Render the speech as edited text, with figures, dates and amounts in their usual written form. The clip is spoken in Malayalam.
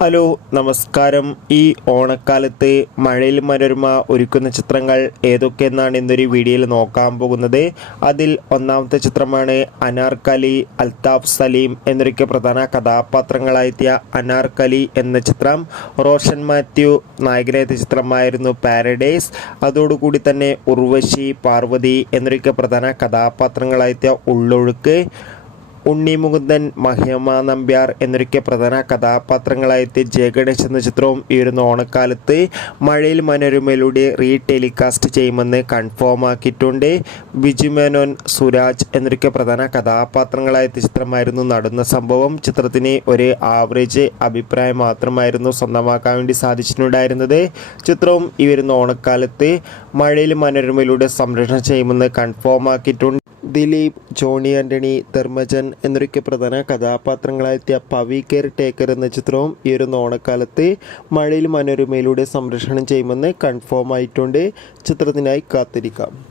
ഹലോ നമസ്കാരം. ഈ ഓണക്കാലത്ത് മഴയിൽ മനോരമ ഒരുക്കുന്ന ചിത്രങ്ങൾ ഏതൊക്കെയെന്നാണ് ഇന്നൊരു വീഡിയോയിൽ നോക്കാൻ പോകുന്നത്. അതിൽ ഒന്നാമത്തെ ചിത്രമാണ് അനാർക്കലി. അൽതാഫ് സലീം എന്നൊക്കെ പ്രധാന കഥാപാത്രങ്ങളായെത്തിയ അനാർക്കലി എന്ന ചിത്രം. റോഷൻ മാത്യു നായകനെത്തിയ ചിത്രമായിരുന്നു പാരഡൈസ്. അതോടുകൂടി തന്നെ ഉർവശി, പാർവതി എന്നൊക്കെ പ്രധാന കഥാപാത്രങ്ങളായെത്തിയ ഉള്ളൊഴുക്ക്. ഉണ്ണി മുകുന്ദൻ, മഹിമ നമ്പ്യാർ എന്നൊക്കെ പ്രധാന കഥാപാത്രങ്ങളായെത്തിയ ജയഗണേശ് എന്ന ചിത്രവും ഈ ഒരു ഓണക്കാലത്ത് മഴയിൽ മനോരമയിലൂടെ റീടെലികാസ്റ്റ് ചെയ്യുമെന്ന് കൺഫേം ആക്കിയിട്ടുണ്ട്. ബിജു മേനോൻ, സുരാജ് എന്നൊക്കെ പ്രധാന കഥാപാത്രങ്ങളായെത്തിയ ചിത്രമായിരുന്നു നടന്ന സംഭവം. ചിത്രത്തിന് ഒരു ആവറേജ് അഭിപ്രായം മാത്രമായിരുന്നു സ്വന്തമാക്കാൻ വേണ്ടി സാധിച്ചിട്ടുണ്ടായിരുന്നത്. ചിത്രവും ഈ വരുന്ന ഓണക്കാലത്ത് മഴയിൽ മനോരമയിലൂടെ സംരക്ഷണം ചെയ്യുമെന്ന് കൺഫേം ആക്കിയിട്ടുണ്ട്. ദിലീപ്, ജോണി ആൻ്റണി, ധർമ്മജൻ എന്നൊക്കെ പ്രധാന കഥാപാത്രങ്ങളായെത്തിയ പവി കെയർ ടേക്കർ എന്ന ചിത്രവും ഈ ഒരു ഓണക്കാലത്ത് മഴയിൽ മനോരമയിലൂടെ സംരക്ഷണം ചെയ്യുമെന്ന് കൺഫേം ആയിട്ടുണ്ട്. ചിത്രത്തിനായി കാത്തിരിക്കാം.